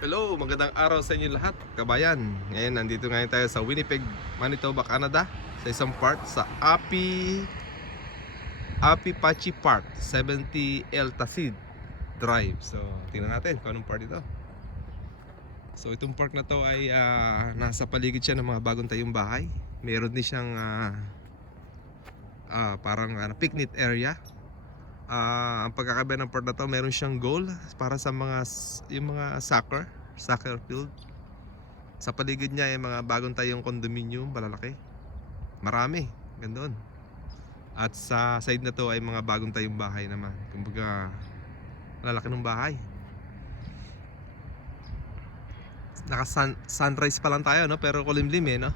Hello, magandang araw sa inyo lahat, kabayan. Ngayon, nandito ngayon tayo sa Winnipeg, Manitoba, Canada, sa isang part sa Apipachi Park, 70 El Tacid Drive. So, tingnan natin kung anong part ito. So, itong park na to ay nasa paligid siya ng mga bagong tayong bahay. Meron din siyang parang picnic area. Ang pagkakaiba ng part na to, meron siyang goal para sa yung mga soccer field. Sa paligid niya ay mga bagong tayong condominium, malalaki. Marami, gandun. At sa side na to ay mga bagong tayong bahay naman. Kumbaga, malalaki ng bahay. Sunrise pa lang tayo, no? Pero kulimlim eh, no?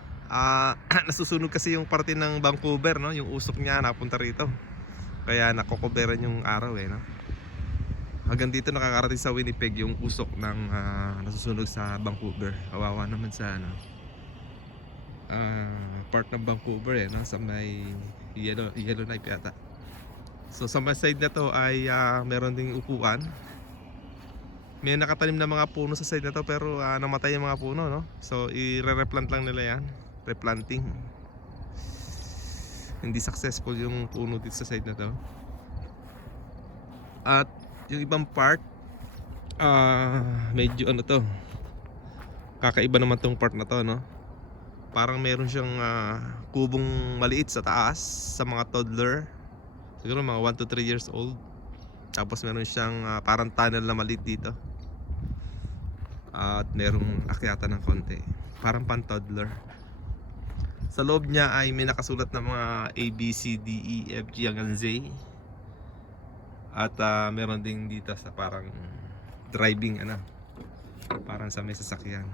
Nasusunog kasi yung parte ng Vancouver, no? Yung usok niya napunta rito. Kaya nakokoberan yung araw eh, no? Hanggang dito nakakarating sa Winnipeg yung usok ng nasusunog sa Vancouver. Kawawa naman sa part ng Vancouver eh, no? Sa may Yellowknife yata. So sa may side na to ay meron ding upuan. May nakatanim na mga puno sa side na to, pero namatay yung mga puno, no? So i-replant lang nila yan. Replanting. Hindi successful yung puno dito sa side na to. At yung ibang part, medyo ano to, kakaiba naman tong part na to, no? Parang meron siyang kubong maliit sa taas sa mga toddler. Siguro mga 1 to 3 years old. Tapos meron siyang parang tunnel na maliit dito. At merong akyatan ng konti. Parang pan toddler. Sa loob niya ay may nakasulat na mga A, B, C, D, E, F, G hanggang Z. At meron din dito sa parang driving parang sa may sasakyan.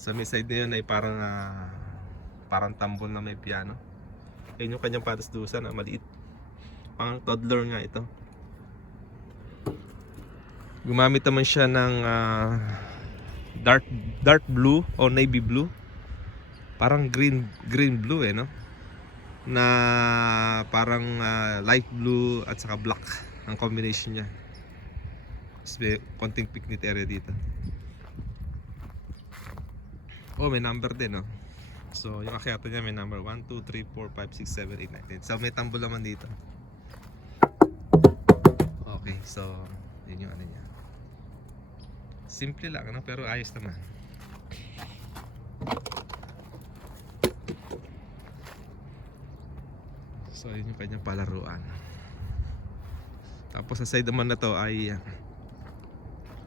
Sa may side na yun ay parang tambol na may piano. Ayun yung kanyang patasdusan na maliit. Pang toddler nga ito. Gumamit naman siya ng dark blue o navy blue. Parang green blue eh, no? Na parang light blue at saka black ang combination niya. Tapos may konting picnic area dito. Oh, may number din, no? So yung akyatan niya may number 1, 2, 3, 4, 5, 6, 7, 8, 9, 10. So may tambol naman dito. Okay, so yun yung ano niya. Simple lang, no? Pero ayos naman. So yun yung kanyang palaruan. Tapos sa side naman na to ay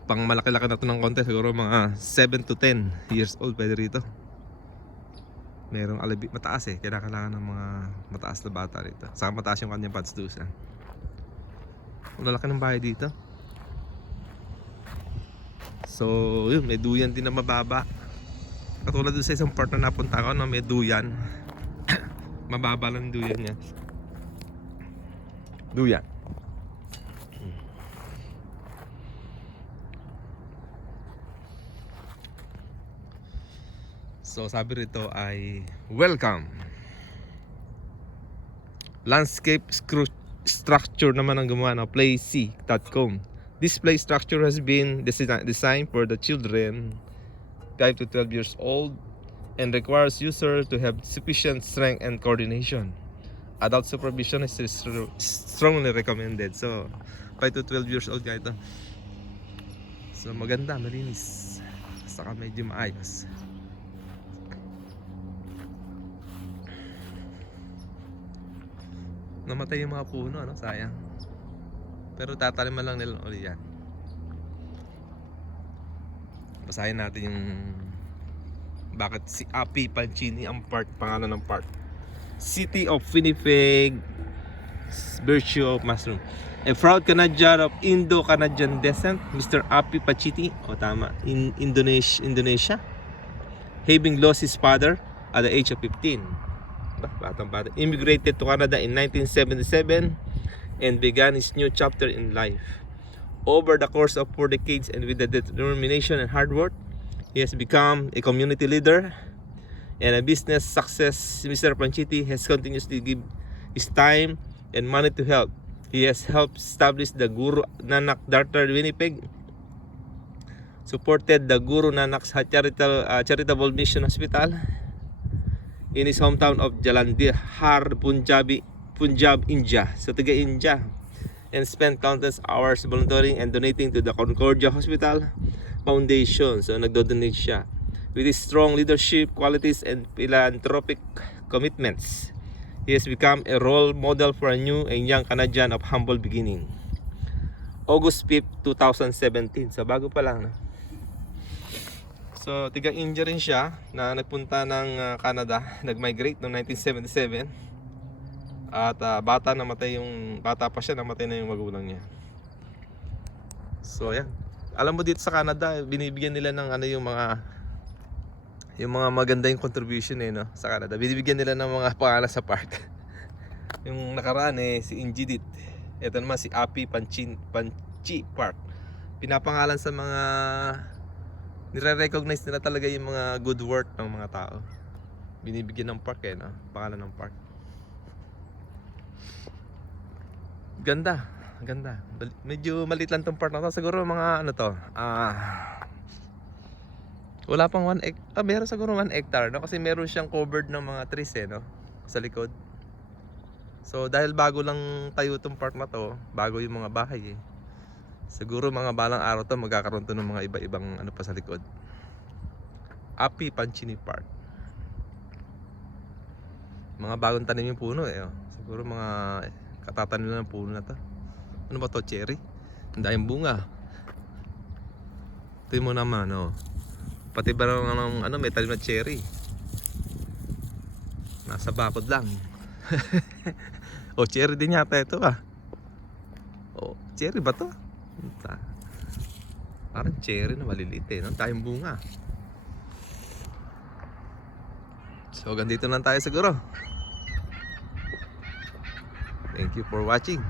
pang malaki-laki na to ng konti. Siguro mga 7 to 10 years old pwede rito. Merong mataas eh. Kailangan ng mga mataas na bata rito. Saka mataas yung kanyang padsdusan. Lalaki ng bahay dito. So yun, may duyan din na mababa. Katulad dun sa isang part na napunta ko, no, may duyan. Mababa lang duyan niya. Duyan. So sabi rito ay welcome. Landscape structure naman ang gumawa ng playc.com. This play structure has been designed for the children 5 to 12 years old and requires user to have sufficient strength and coordination. Adult supervision is strongly recommended. So 5 to 12 years old nga ito. So maganda, malinis. Saka medyo maayos. Namatay yung mga puno, ano? Sayang. Pero tataliman lang nila ulit yan. Basahin natin yung bakit si Api Pancini ang pangalan ng park. City of Winnipeg, Virtue of Mushroom. A proud Canadian of Indo-Canadian descent, Mr. Api Pachiti, tama, in Indonesia, having lost his father at the age of 15. Batang-bata. Immigrated to Canada in 1977 and began his new chapter in life. Over the course of 4 decades and with the determination and hard work, he has become a community leader and a business success. Mr. Panchiti has continuously give his time and money to help. He has helped establish the Guru Nanak Dartar Winnipeg supported the Guru Nanak's charitable mission hospital in his hometown of Jalandhar, Punjab, India, sa taga India, and spent countless hours volunteering and donating to the Concordia Hospital Foundation. So nagdo-donate siya. With his strong leadership qualities and philanthropic commitments, he has become a role model for a new and young Canadian of humble beginning. August 5, 2017. So bago pa lang, no? So tiga India rin siya na nagpunta ng Canada, nag-migrate noong 1977. At bata pa siya, namatay na yung magulang niya. So yan. Alam mo dito sa Canada, binibigyan nila ng yung mga maganda yung contribution no, sa Canada. Binibigyan nila ng mga pangalan sa park. Yung nakaraan si Injidit. Ito naman si Api Panchi Park. Pinapangalan sa mga nire-recognize nila talaga yung mga good work ng mga tao. Binibigyan ng park no? Pangalan ng park. Ganda. Medyo maliit lang tong park na to. Siguro mga wala pang 1 hectare. Meron siguro 1 hectare no? Kasi meron siyang covered ng mga trees no? Sa likod. So dahil bago lang tayo tong park na to, bago yung mga bahay siguro mga balang araw to magkakaroon to ng mga iba-ibang pa sa likod. Api Panchini Park. Mga bagong tanim yung puno Siguro mga katatanim lang ng puno na to. Ano ba to? Cherry? Ang daming bunga. Ito mo naman pati ba ng may talim na cherry. Nasa bakod lang. Cherry din yata ito cherry ba to? Parang cherry na maliliit no? Tayong bunga. So ganito lang tayo siguro. Thank you for watching.